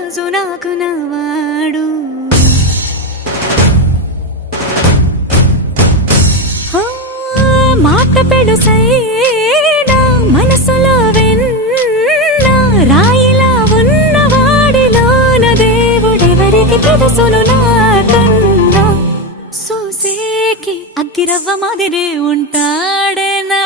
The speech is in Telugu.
రాజు నాకు నవాడు మాట పెడుసైనా మనసులో వెన్న రాయిలా ఉన్నవాడిలోన దేవుడెవరికి తెలుసును నాకన్నా సూసేకి అగ్గిరవ్వ మాదిరే ఉంటాడే నా